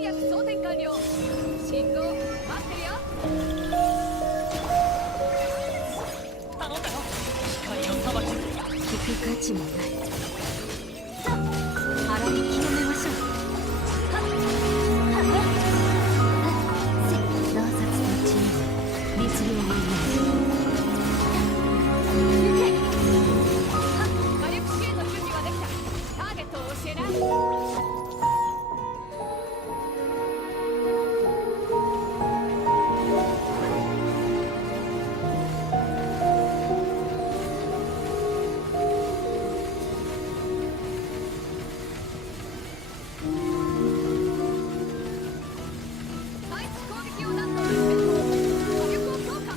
弾薬装填完了。信号待ってるよ。頼んだよ。光をさばき聞く価値もない。さあ洗い清めましょう。洞察と知恵律令を言う。火力支援の準備はできた。ターゲットを教えな。対地攻撃用弾頭のセット。火力を強化。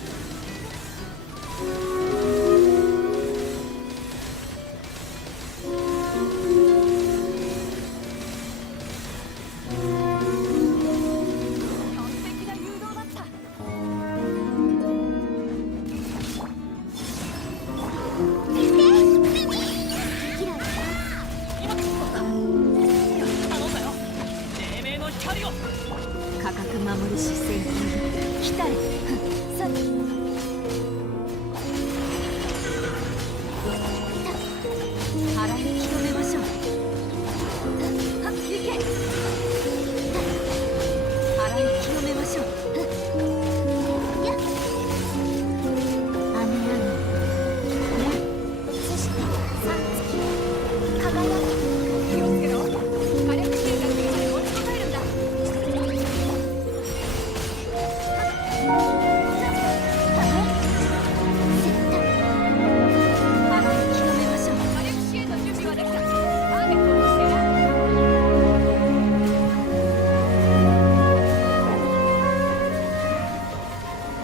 完璧な誘導だった。今頼んだよ。黎明の光を。価格守り姿勢来たれ。さ洗い清めましょう。行け。洗い清めましょう。雨なのやそしてさつき輝き。気をつけろ。火力支援が来るまで持ちこたえるんだ。洗い清めましょう。火力支援の準備はできた。ターゲットを教えな。対地攻撃用弾頭の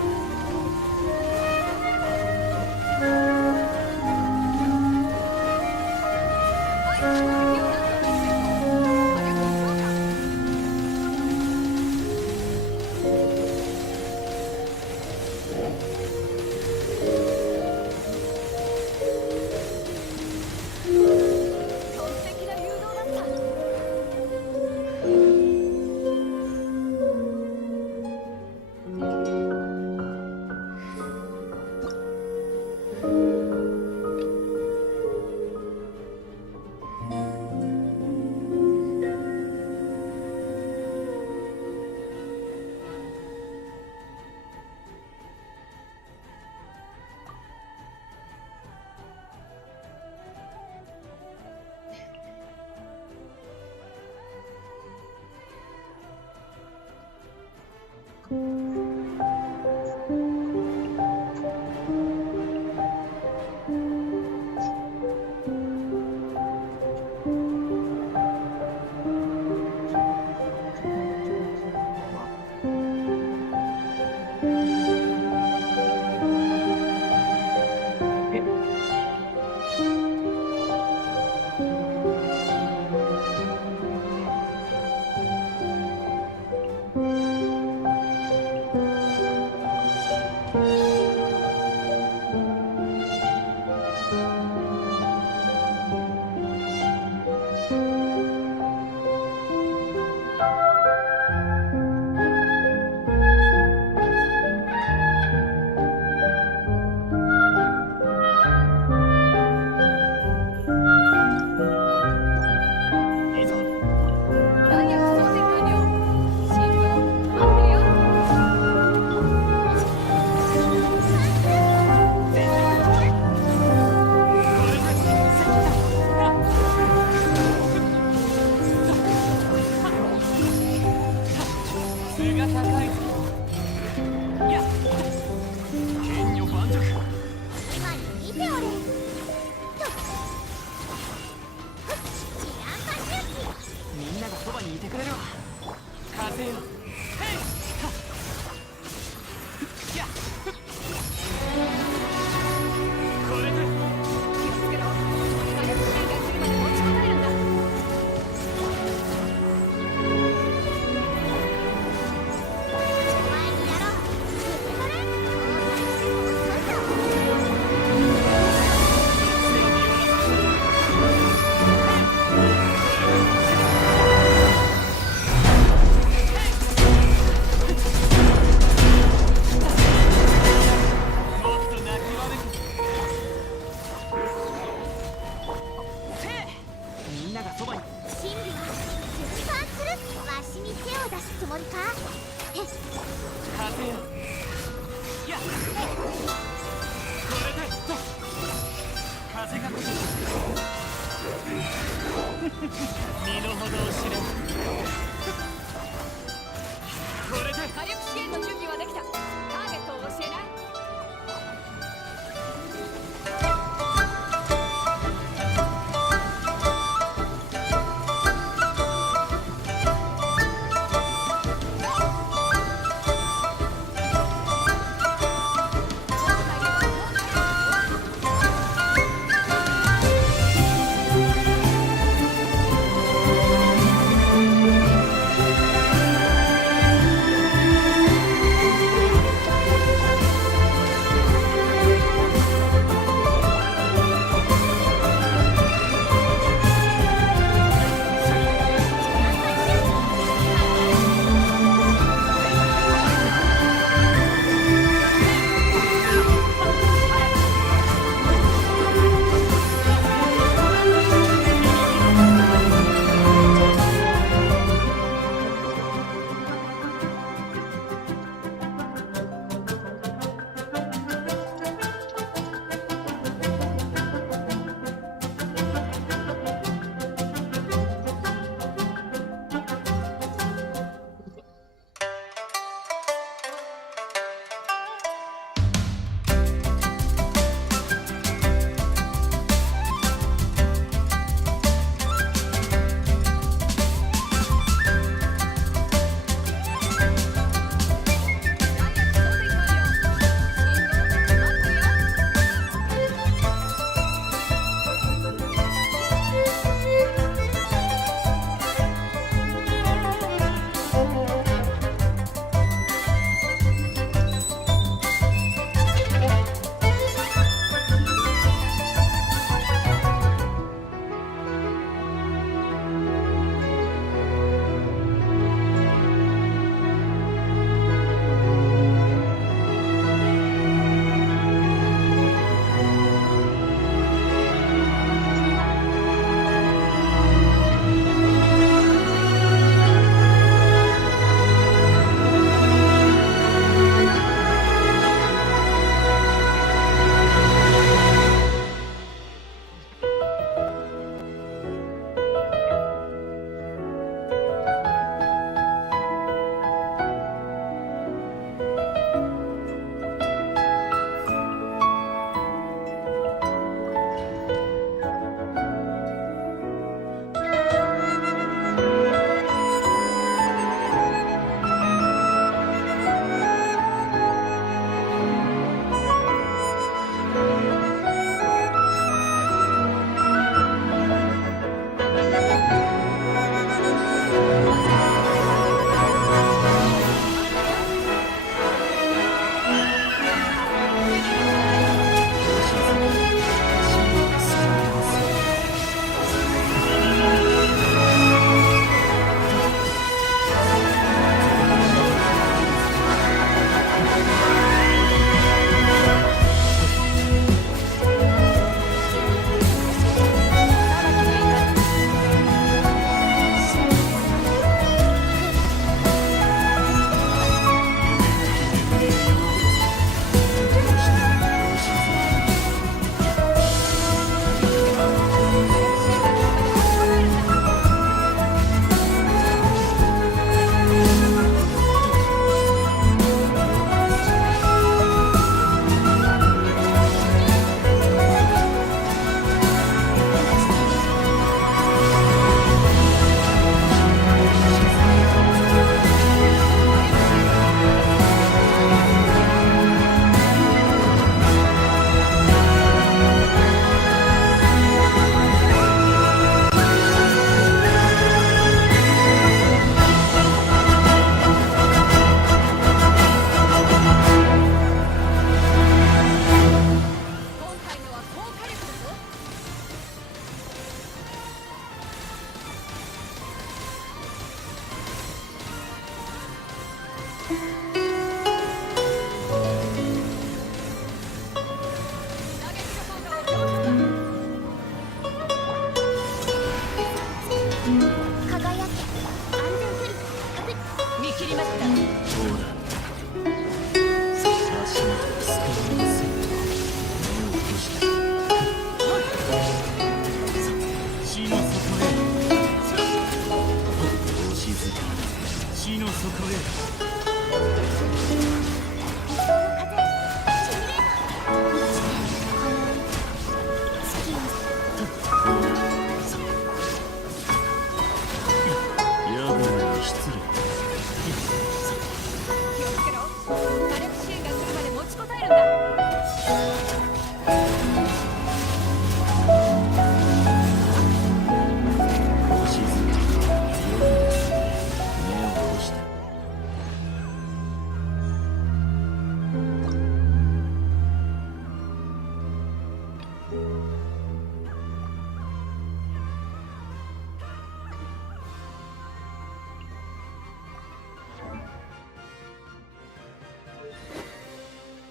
セット。火力を強化。完璧な誘導だった。いいぞ。弾薬装填完了。信号待ってるよ。背が高いぞ。いや剣女盤石。今に見ておれ。とみんながそばにいてくれるわ。風よ。へいやこれで気をつけろ。火力支援が来るまで持ちこたえるんだ。お前にやろう。受け取れ。強みをんながそばに。真理は循環する。わしに手を出すつもりか。へっ、風よ。やっ、これで風が来る。身の程を知れ。これで火力試験の準備はできた。ターゲットを教えない。「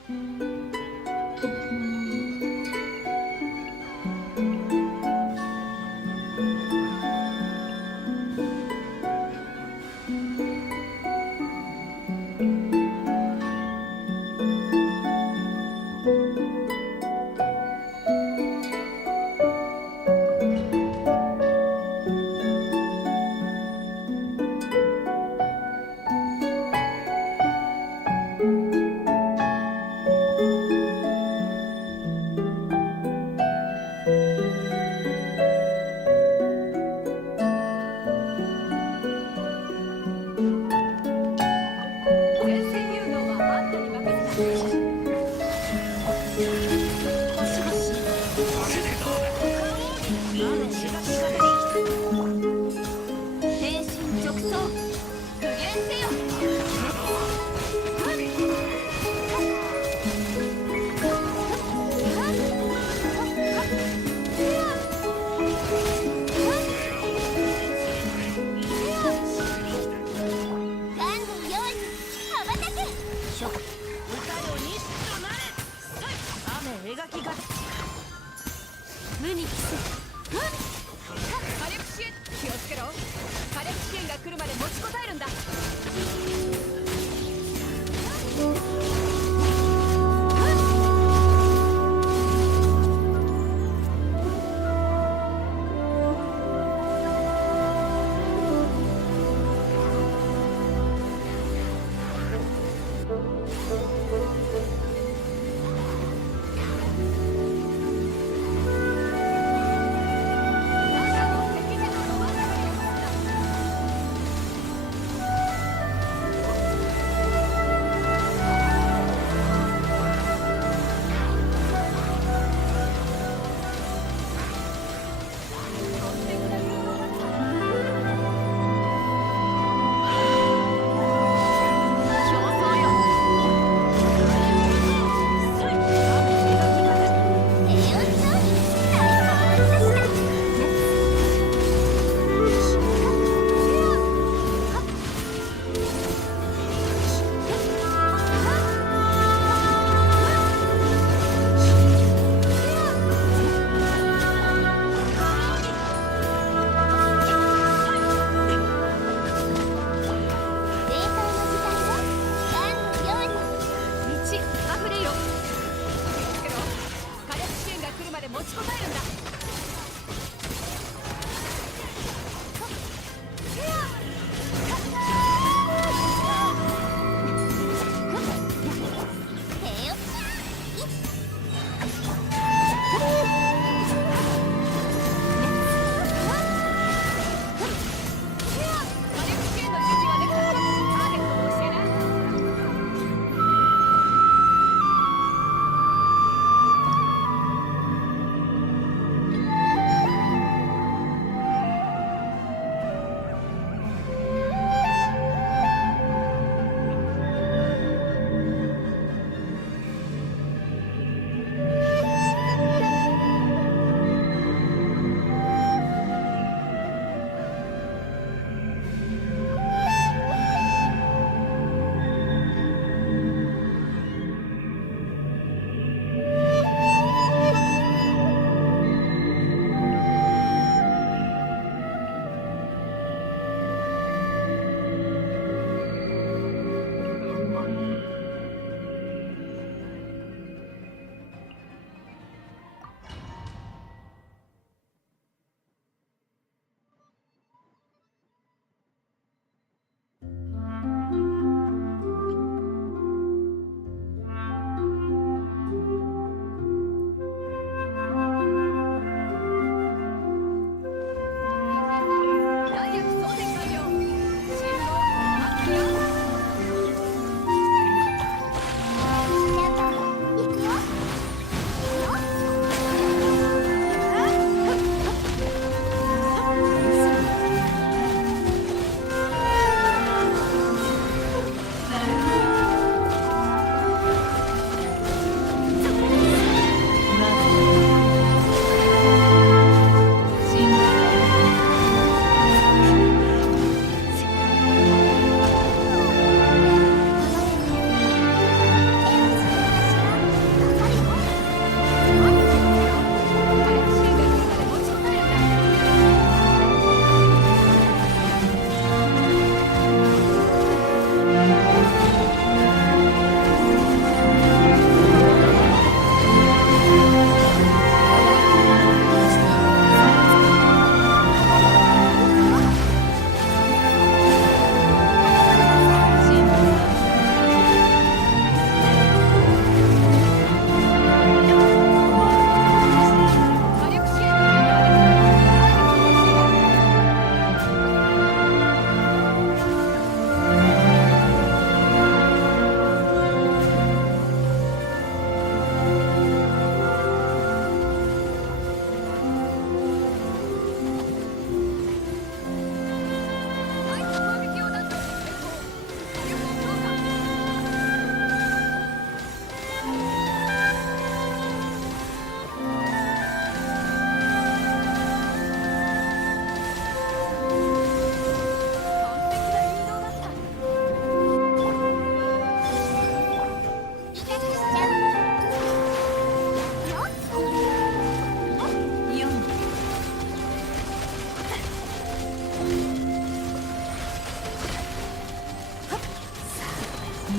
前線誘導はあんたに任せた。星々変身直送具現せよ。ガンダム用意羽ばたけ諸歌よにとなれ雨描きが無に帰せ火力支援気をつけろ。火力支援が来るまで持ちこたえるんだ。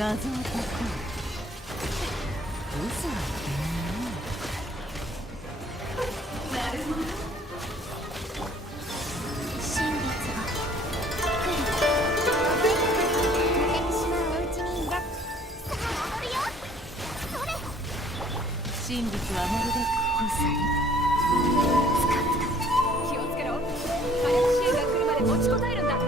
謎を解こう。嘘は真実が来る。抜けてしまううちにさあ踊るよ。それ真実はまるでウサギ。気をつけろ。火力支援が来るまで持ちこたえるんだ。